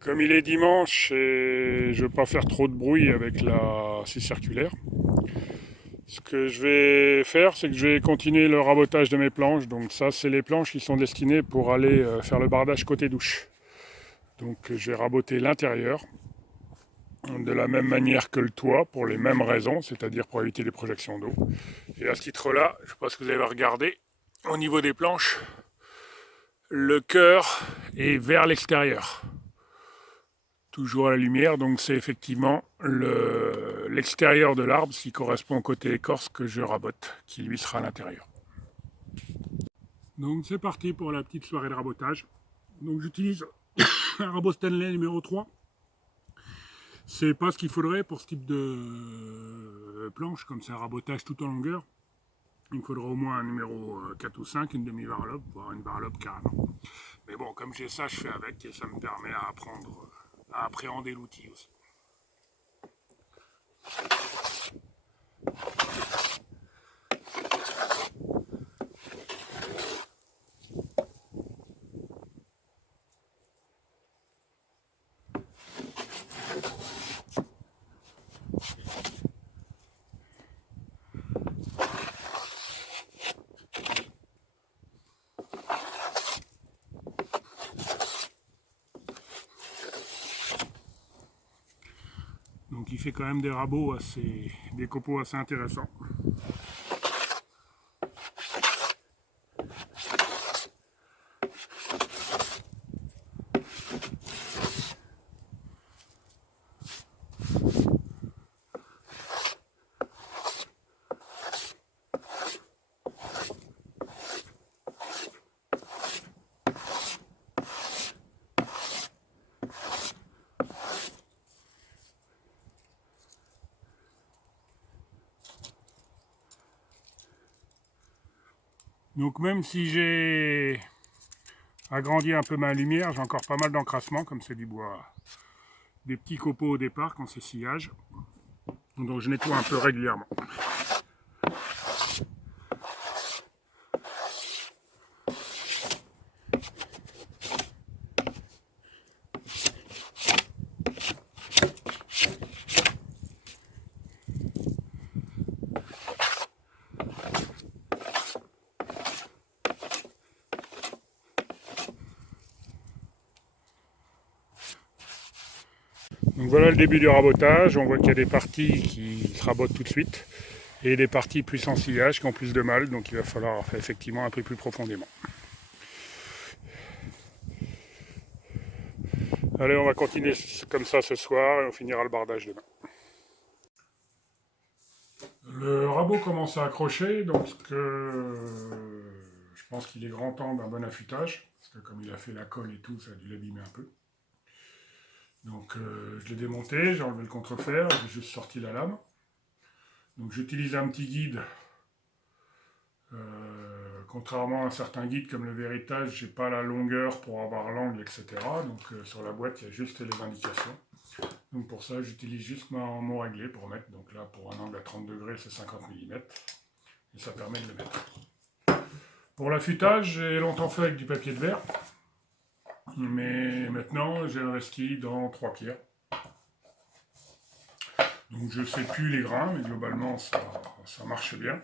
Comme il est dimanche et je ne veux pas faire trop de bruit avec la scie circulaire, ce que je vais faire, c'est que je vais continuer le rabotage de mes planches. Donc ça, c'est les planches qui sont destinées pour aller faire le bardage côté douche. Donc je vais raboter l'intérieur de la même manière que le toit pour les mêmes raisons, c'est-à-dire pour éviter les projections d'eau. Et à ce titre-là, je ne sais pas si vous avez regardé, au niveau des planches, le cœur est vers l'extérieur. Toujours à la lumière, donc c'est effectivement l'extérieur de l'arbre, ce qui correspond au côté écorce que je rabote, qui lui sera à l'intérieur. Donc c'est parti pour la petite soirée de rabotage. Donc j'utilise un rabot Stanley numéro 3. C'est pas ce qu'il faudrait pour ce type de planche, comme c'est un rabotage tout en longueur. Il me faudra au moins un numéro 4 ou 5, une demi-varlope, voire une varlope carrément. Mais bon, comme j'ai ça, je fais avec et ça me permet à apprendre, à appréhender l'outil aussi. Donc il fait quand même des rabots des copeaux assez intéressants. Donc même si j'ai agrandi un peu ma lumière, j'ai encore pas mal d'encrassement, comme c'est du bois, des petits copeaux au départ quand c'est sillage. Donc je nettoie un peu régulièrement. Donc voilà le début du rabotage. On voit qu'il y a des parties qui se rabotent tout de suite et des parties plus en sillage qui ont plus de mal, donc il va falloir faire effectivement un peu plus profondément. Allez, on va continuer comme ça ce soir et on finira le bardage demain. Le rabot commence à accrocher, donc je pense qu'il est grand temps d'un bon affûtage, parce que comme il a fait la colle et tout, ça a dû l'abîmer un peu. Donc je l'ai démonté, j'ai enlevé le contrefer, j'ai juste sorti la lame. Donc j'utilise un petit guide. Contrairement à certains guides comme le Veritas, j'ai pas la longueur pour avoir l'angle, etc. Donc sur la boîte, il y a juste les indications. Donc pour ça, j'utilise juste mon réglé pour mettre. Donc là, pour un angle à 30 degrés, c'est 50 mm. Et ça permet de le mettre. Pour l'affûtage, j'ai longtemps fait avec du papier de verre. Mais maintenant, j'ai investi dans 3 pierres. Donc je ne sais plus les grains, mais globalement, ça marche bien.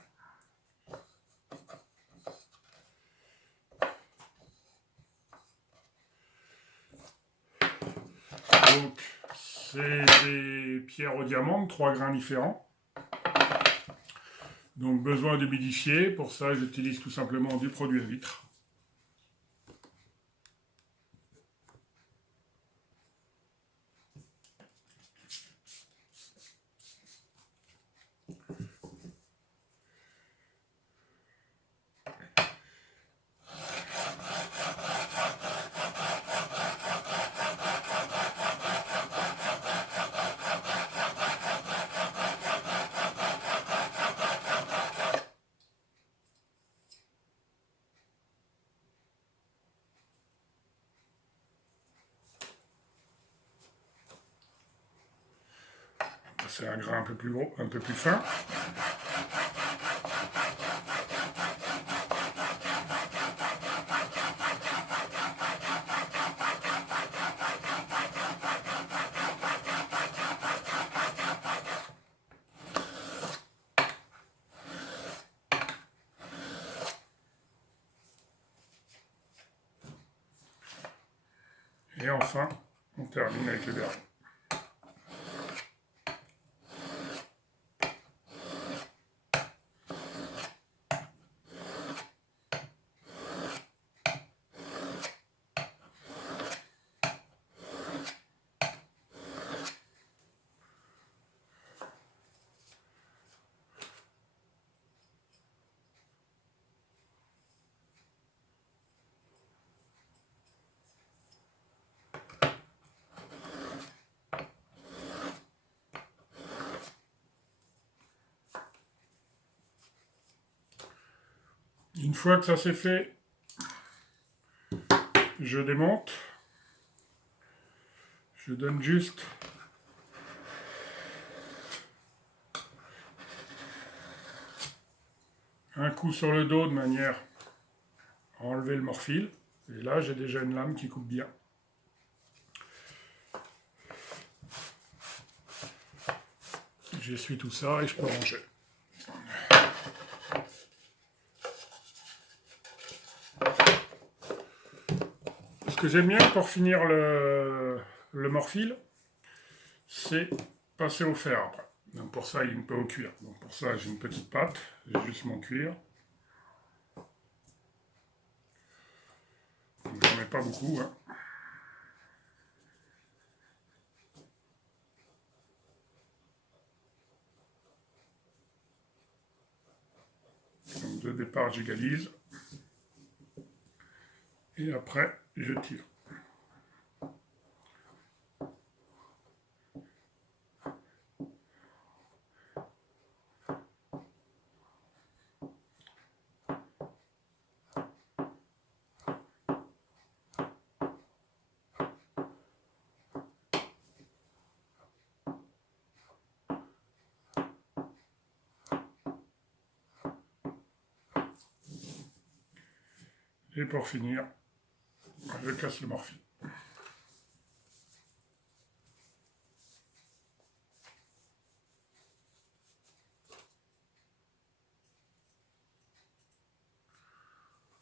Donc, c'est des pierres au diamant, 3 grains différents. Donc, besoin d'humidifier. Pour ça, j'utilise tout simplement du produit à vitre. C'est un grain un peu plus gros, un peu plus fin. Et enfin, on termine avec le dernier. Une fois que ça c'est fait, je démonte. Je donne juste un coup sur le dos de manière à enlever le morphile. Et là, j'ai déjà une lame qui coupe bien. J'essuie tout ça et je peux ranger. Ce que j'aime bien pour finir le morphile, c'est passer au fer après. Donc pour ça, il y a une peu au cuir. Donc pour ça, j'ai une petite pâte, j'ai juste mon cuir. Donc j'en mets pas beaucoup. Hein. Donc de départ, j'égalise. Et après, je tire. Et pour finir, je casse le morphile.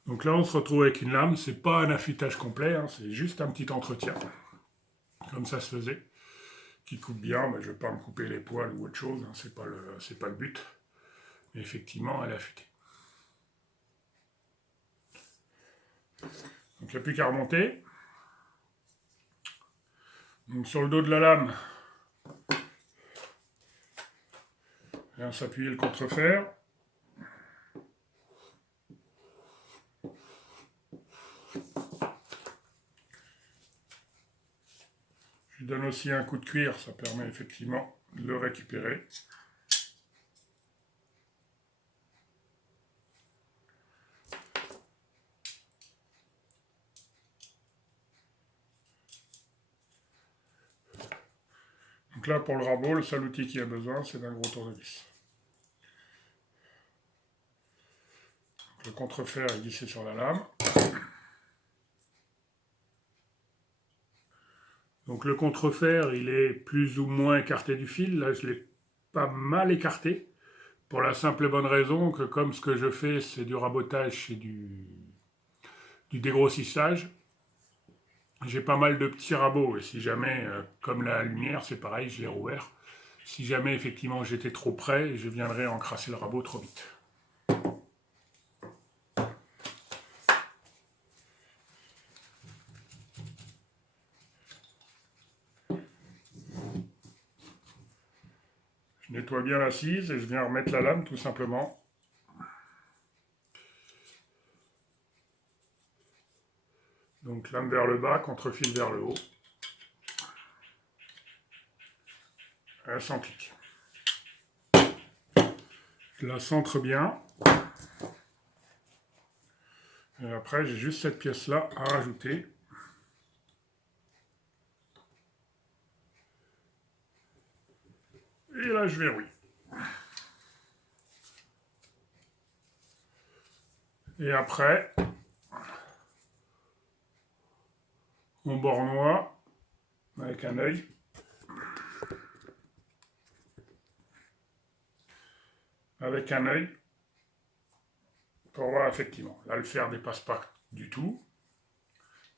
Donc là, on se retrouve avec une lame. C'est pas un affûtage complet, hein, c'est juste un petit entretien. Comme ça se faisait. Qui coupe bien. Mais je ne vais pas me couper les poils ou autre chose. Hein, c'est pas le but. Mais effectivement, elle est affûtée. Donc il n'y a plus qu'à remonter. Donc sur le dos de la lame, vient s'appuyer le contrefer. Je donne aussi un coup de cuir, ça permet effectivement de le récupérer. Donc là, pour le rabot, le seul outil qu'il y a besoin, c'est d'un gros tournevis. Le contrefer est glissé sur la lame. Donc le contrefer, il est plus ou moins écarté du fil. Là, je l'ai pas mal écarté. Pour la simple et bonne raison que comme ce que je fais, c'est du rabotage, c'est du dégrossissage, j'ai pas mal de petits rabots. Et si jamais, comme la lumière, c'est pareil, je l'ai rouvert. Si jamais, effectivement, j'étais trop près, je viendrais encrasser le rabot trop vite. Je nettoie bien l'assise et je viens remettre la lame tout simplement. Donc lame vers le bas, contrefil vers le haut. Sans clic. Je la centre bien. Et après, j'ai juste cette pièce-là à rajouter. Et là, je verrouille. Et après, mon bord noir avec un œil. Avec un œil pour voir effectivement. Là, le fer ne dépasse pas du tout.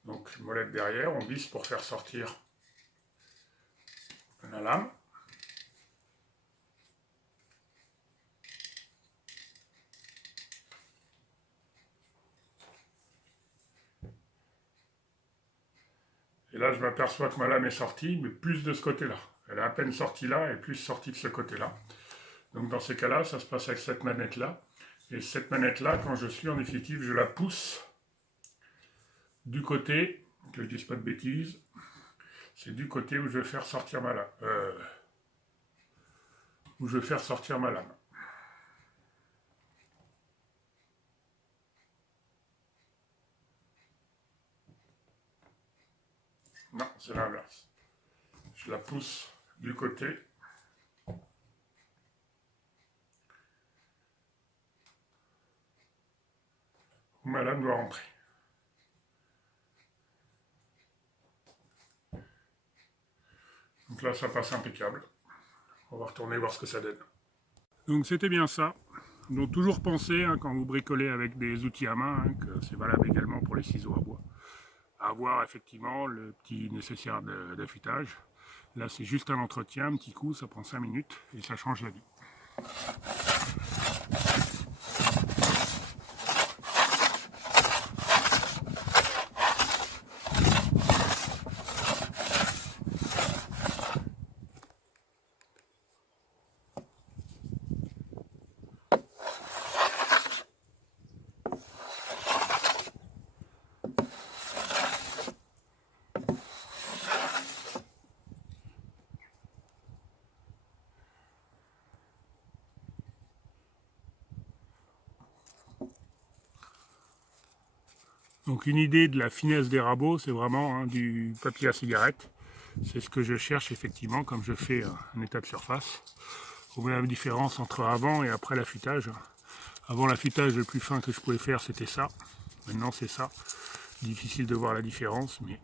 Donc molette derrière, on visse pour faire sortir la lame. Et là, je m'aperçois que ma lame est sortie, mais plus de ce côté-là. Elle est à peine sortie là et plus sortie de ce côté-là. Donc dans ces cas-là, ça se passe avec cette manette-là. Et cette manette-là, quand je suis en effectif, je la pousse du côté, que je ne dise pas de bêtises, c'est du côté où je vais faire sortir ma lame. Où je vais faire sortir ma lame. Non, c'est l'inverse. Je la pousse du côté où ma lame doit rentrer. Donc là, ça passe impeccable. On va retourner voir ce que ça donne. Donc c'était bien ça. Donc toujours penser, hein, quand vous bricolez avec des outils à main, hein, que c'est valable également pour les ciseaux à bois. Avoir effectivement le petit nécessaire d'affûtage. Là c'est juste un entretien, un petit coup, ça prend 5 minutes et ça change la vie. Donc une idée de la finesse des rabots, c'est vraiment, hein, du papier à cigarette. C'est ce que je cherche effectivement comme je fais une étape surface. Vous voyez la différence entre avant et après l'affûtage. Avant l'affûtage, le plus fin que je pouvais faire, c'était ça. Maintenant, c'est ça. Difficile de voir la différence, mais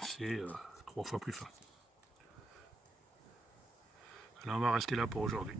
c'est 3 fois plus fin. Alors on va rester là pour aujourd'hui.